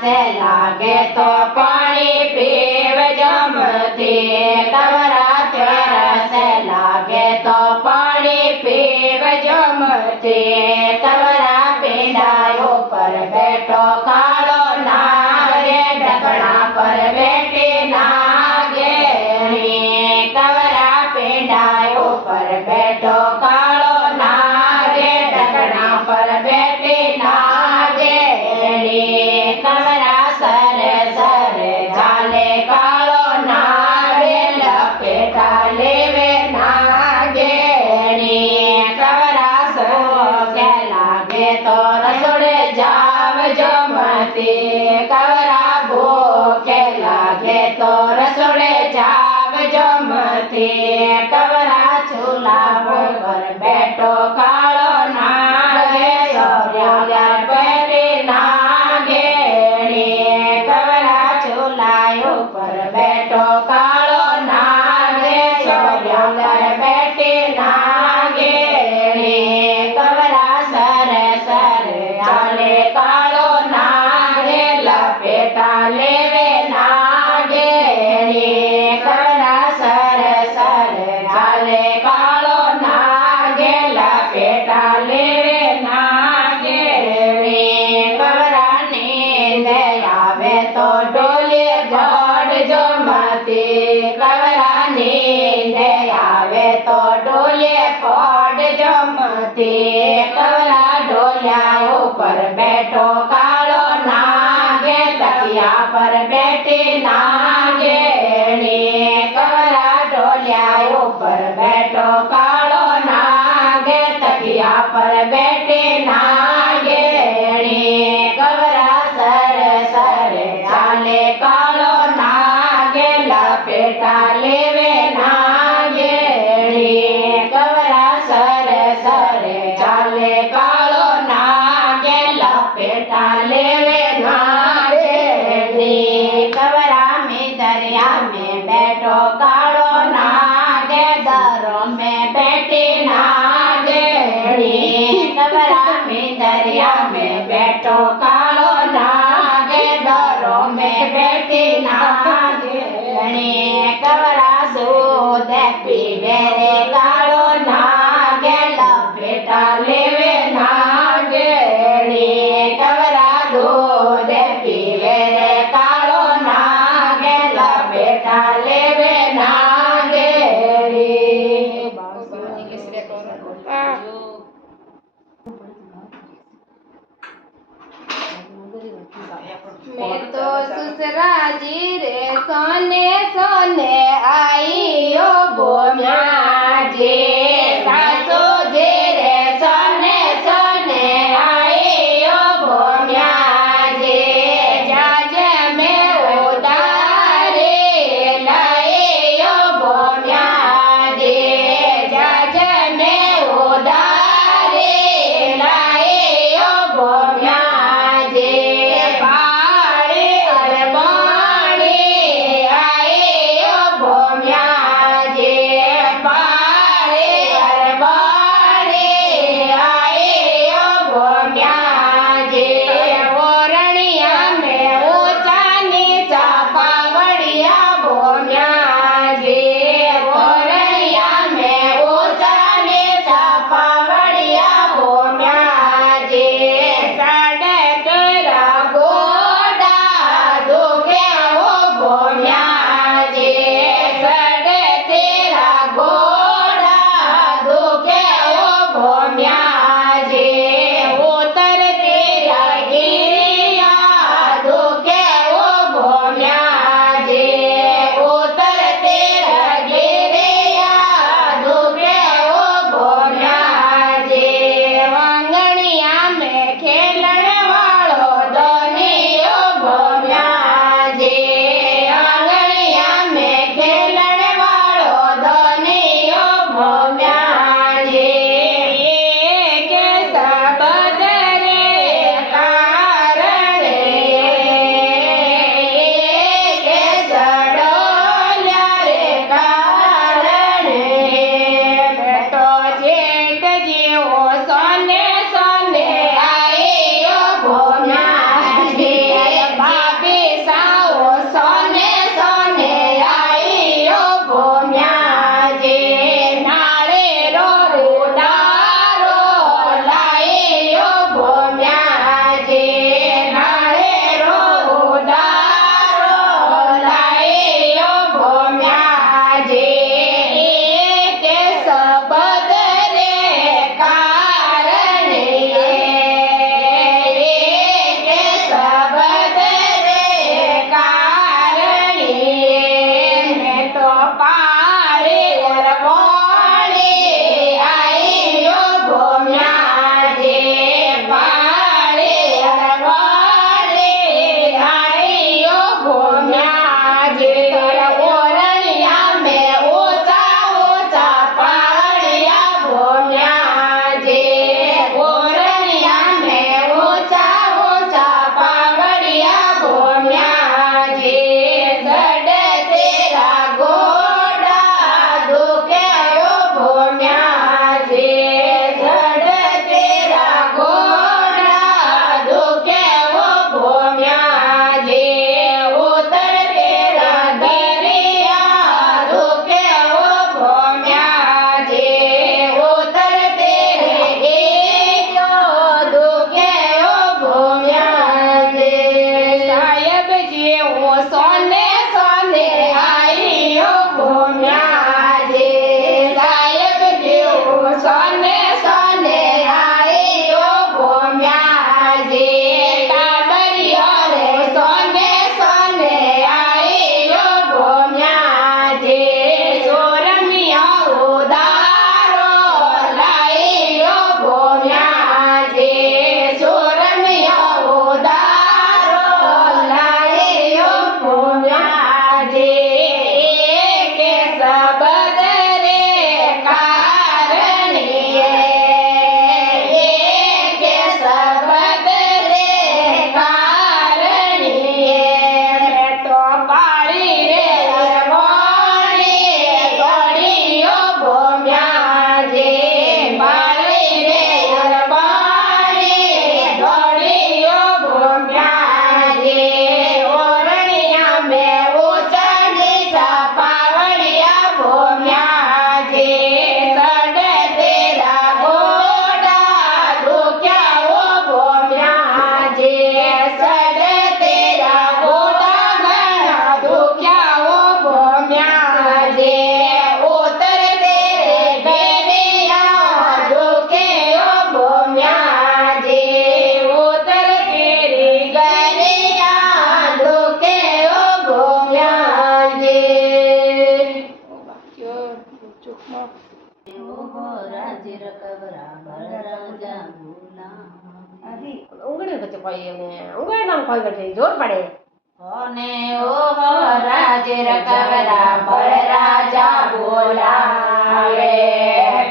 પ્યાસે લાગે તો પાણી પીવ જમતી કવરા પ્યાસે લાગે તો પાણી પીવ જમતી કવરા પીંડા ઉપર બેઠો કાળો નાગે ઢકણા પર બેઠી નાગે કવરા પીંડા ઉપર બેઠો કાળો નાગે ઢકણા પર બેઠી નાગે કવરા સરે સરે ચાલે કાળો નાગે લપેટા લેવે નાગે કવરા સરે લાગે તો રસોડે જાવ જમતી કવરા ભૂખે લાગે તો રસોડે જાવ જમતી કવરા ચૂલા ઉપર બેઠો કાળો નાગે સોર્યા પેટી નાગે કવરા ચૂલા ઉપર બેઠો કાળો નાગે સોર્યા પેટી નાગે કવરા સરે સરે ચાલે કાળો નાગે લપેટા લેવે નાગે કવરા સરે સરે ચાલે કાળો નાગે લપેટા લેવે નાગે કવરા નીંદ આવે તો ડોલે જડ જમતી કવરા નીંદ આવે તો ડોલે પડ જમતી કવરા ડોલ્યા ઉપર બેઠો કાળો નાગે તકિયા પર બેઠી નાગે કવરા ડોલ્યા ઉપર બેઠો કાળો નાગે તકિયા પર બેઠી નાગે કવરા સરે સરે ચાલે કાળો નાગે લપેટા લેવે નાગે કવરા સરે સરે ચાલે કાળો નાગે લપેટા લેવે નાગે કવરા દરિયા में बैठो काळो नागे दरो में बैठी नागे कवरा दरिया में बैठो काळो नागे दरो में बैठी नागे कवरा दूध पीवे रे काळो नागे लपेटा लेवे नागे कवरा दूध पीवे रे काळो नागे लपेटा लेवे नागे मैं तो ससुराजी रे सोने सोने आई ओ बोम्या जी सासू जी रे सोने सोने आई ओ बोम्या जी जाज में उदारे लाई ओ बोम्या जी जाज में उदारे लाई ओ बोम्या जी पाड़े પછી કોઈ એને ઊંઘાય નામ કોઈ બેઠે જોર પડે ઓને ઓહો રાજ રકવરા બળ રાજા બોલાવે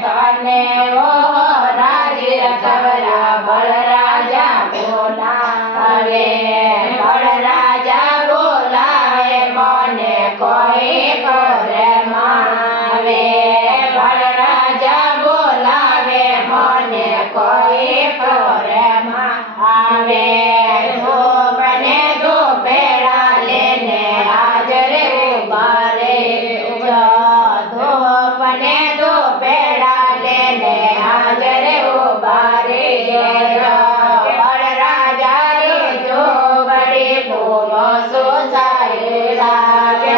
તને ઓહો રાજ રકવરા બળ રાજા બોલાવે બળ રાજા બોલાવે મને કોઈ કરે માવે બળ રાજા બોલાવે મને કોઈ કરે માવે ધોબને ધોપેડા લેને હાજરે ઉભા રે ધોપને ધોપેડા લેને હાજરે ઉભા રે બળ રાજા રે જો બડી ફૂલો સોસાય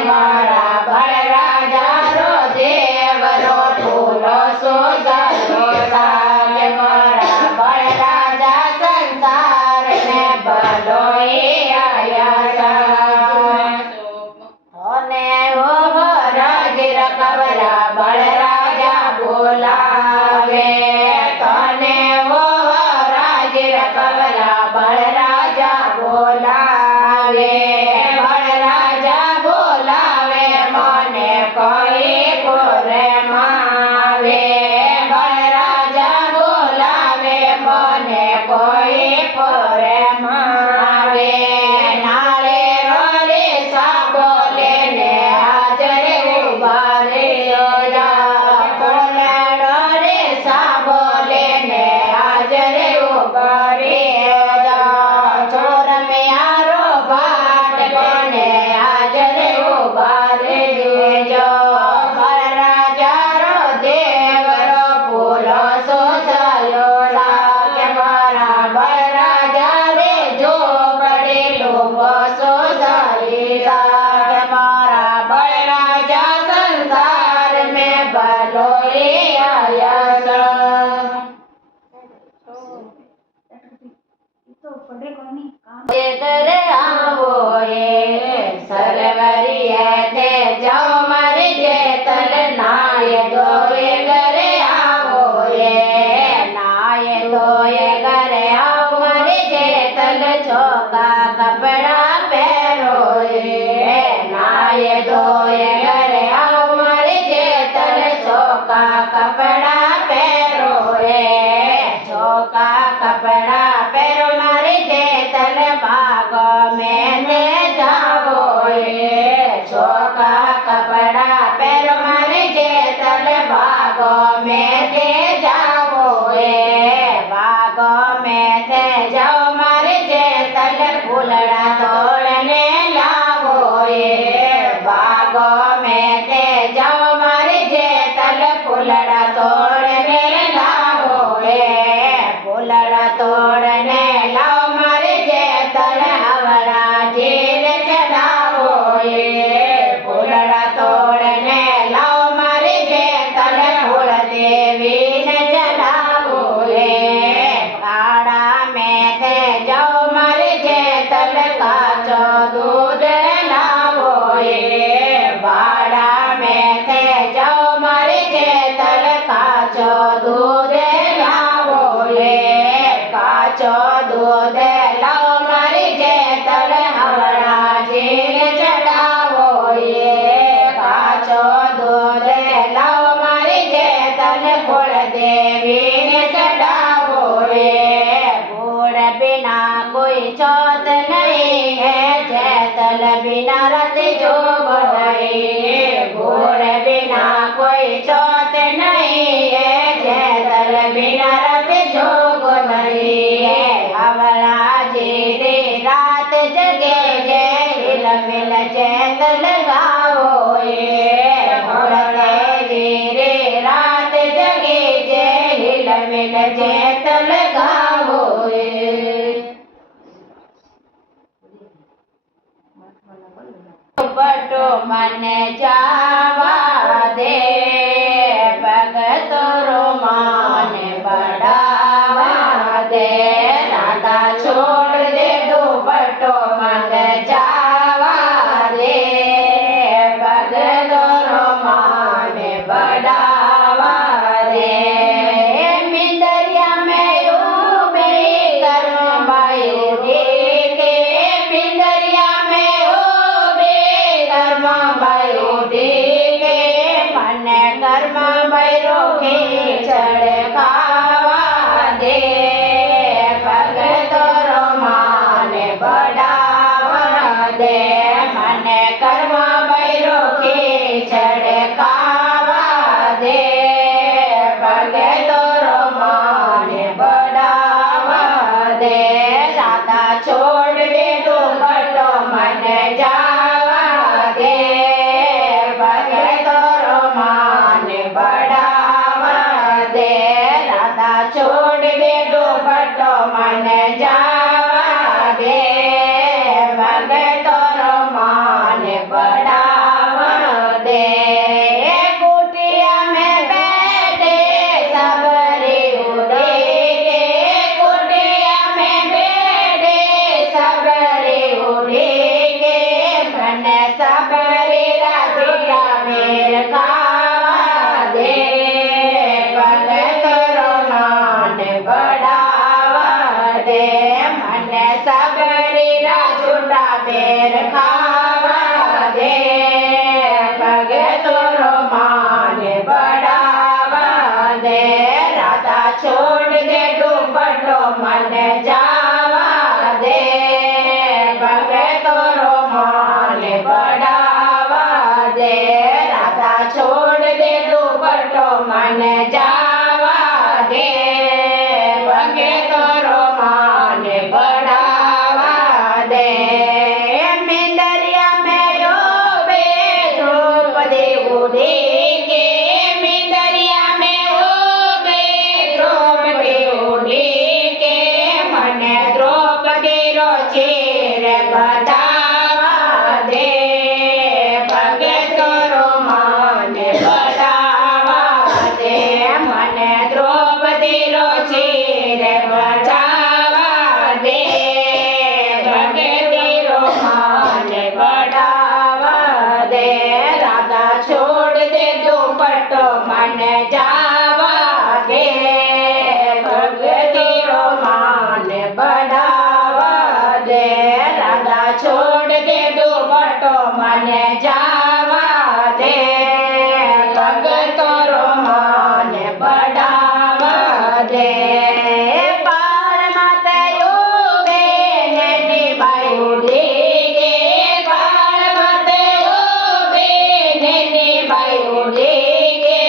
મારા બળ રાજા રો દેવરો ફૂલો સોસાય મારા બળ રાજા સંસાર ને ભલોઈ બળ રાજા બોલાવે તને ઓ રાજ રકવરા બળ રાજા બોલાવે બળ રાજા બોલાવે મને કોઈ કોરે માવે બળ રાજા બોલાવે મને કોઈ કોરે માવે નાળે રોરે સાબોલે ને હાજરે ઉભા રે સાબોલે ને હાજરે ઉભા રે ચોર મેયારો ભાટ કોને હાજરે ઉભા રે બળ રાજા રો દેવરો ફૂલો સોસાયો સાકે મારા બળ રાજા રે જો પડે લોભો સોસાઈ સાકે મારા બળ રાજા સંસાર में भलोई करे आवो सरवरिया थे जाओ मारे जेतल नाय दोए करे आवो नाय दोए करे आओ मारे जेतल छोका कपड़ा पहरो नाय दोए करे आओ मारे जेतल छोका कपड़ा पहरो छोका कपड़ा पहरो मारे जेतल भाग में दे जाओ छोका कपड़ा पहरो मारे जेतल भाग में दे जाओ भाग में दे जाओ मारे जेतल फूलड़ा तोड़ने लाओ भाग में दे जाओ मारे जेतल फूलड़ा तोड़ने लाओ फूलड़ा तोड़ने लाओ मारे जेतल हवड़ा जीर चढ़ाओ फूलड़ा तोड़ने लाओ मारे जेतल फूल देवी ने चढ़ाओ भाड़ा में थे जाओ मारे जेतल काचो दूध लाओ भाड़ा में थे जाओ मारे जेतल काचो दूध लाओ काचो दूध लाओ मारे जेतल हवड़ा जीर चढ़ाओ काचो दूध लाओ मारे जेतल फूल देवी ने चढ़ाओ गुड़ बिना कोई चौथ नहीं है जेतल बिना रत जोग नहीं गुड़ बिना कोई चौथ नहीं है जेतल बिना रत जोग नहीं हवड़ा जीरे रात जगे जे हिल मिल जेतल गाओ जीरे रात जगे जे हिल मिल जेतल गाओ बटो मन जावा दे भगतो रो मान बढ़ावा दे राधा छोड़ दे दुपट्टो मन जावा दे भगतो रो मान बढ़ावा दे मिंदरिया में यूं भी करो भाई મને જાવા દે ભગતો રોમાને બડાવા દે રાધા છોડ દે દુપટ્ટો મને જાવા દે ભગતો રોમાને બડાવા દે કુટિયા મેં બેઠે સબરી ઉડે કે કુટિયા મેં બેઠે સબરી ઉડે કે મને સબરી રાધુરા મેર ખાવા દે ભગતો રોમાને બડાવા દે મને સબરી રાજુડા બેર ખાવા દે ભગતો રોમાને બડાવા દે રાધા છોડ દે દુપટ્ટો મને જાવા દે ભગતો રોમાને બડાવા દે રાધા છોડ દે દુપટ્ટો મને જાવા દે ભગતો રોમાને બડાવા દે મિંદરિયા મેં રોબે દ્રૌપદી ઉડી કે મિંદરિયા મેં રોબે દ્રૌપદી ઉડી કે મને દ્રૌપદી રો ચીર બતાવા દે ભગતો રોમાને બડાવા દે મને દ્રૌપદી રો ચીર બતાવા દે ભગતી રોમાને બડાવા દે રાધા છોડ દે દુપટ્ટો મને જાવા દે ભગતી રોમાને બડાવા દે રાધા છોડ દે દુપટ્ટો મને જાવા દે ભગતો રોમાને બડાવા દે બાળ માતે ઉભે નેની બાઈ ઉડી કે બાળ માતે ઉભે નેની બાઈ ઉડી કે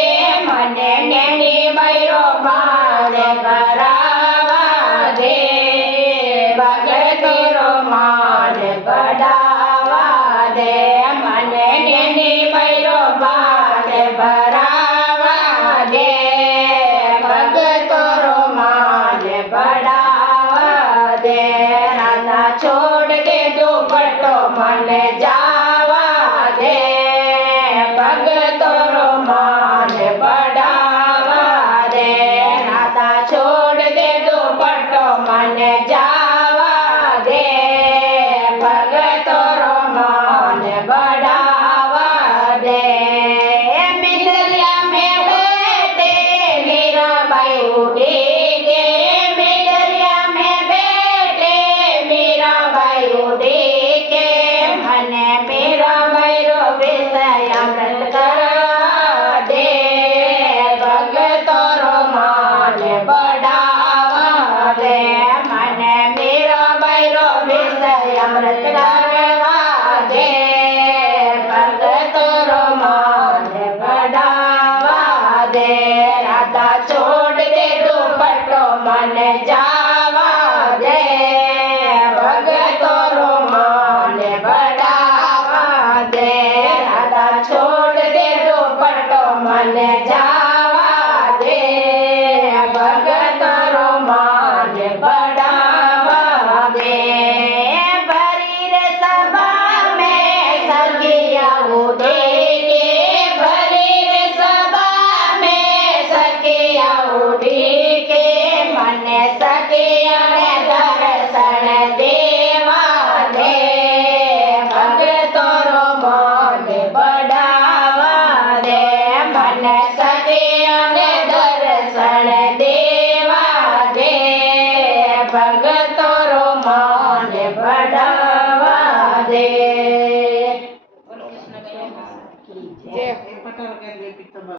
મને નેની બાઈ રો બાળ કરાવા દે ભગતો રોમાને બડાવા દે મને નેની બાઈ રો બાળ ભરાવા દે ભગતો રોમાને બડાવા દે રાધા છોડ દે દુપટ્ટો મને જાવા દે ભગતો રોમાને બડાવા દે રાધા છોડ દે દુપટ્ટો મને જાવા દે ભગતો રોમાને બડાવા દે મિંદરિયા મેં બેઠે મીરાબાઈ ઉડી કે મિંદરિયા મેં બેઠે મીરાબાઈ ઉડી કે મને મીરાબાઈ રો વિષય અમૃત કરવા દે ભગતો રોમાને બડાવા દે મને મીરાબાઈ રો વિષય અમૃત કરવા દે ભગતો રોમાને બડાવા દે રાધા છોડ દે દુપટ્ટો મને જાવા દે ભગતો રોમાને બડાવા દે રાધા છોડ દે દુપટ્ટો મને જાવા દે ભગતો રોમાને બડાવા દે ભરી રે સભા મેં સખિયા ઉડી કે ભરી રે સભા મેં સખિયા ઉડી કે મને સખિયાને દર્શન દેવા દે ભગતો રોમાને બડાવા દે મને સખિયાને દર્શન દેવા દે ભગતો રોમાને બડાવા દે જય પટાર કરી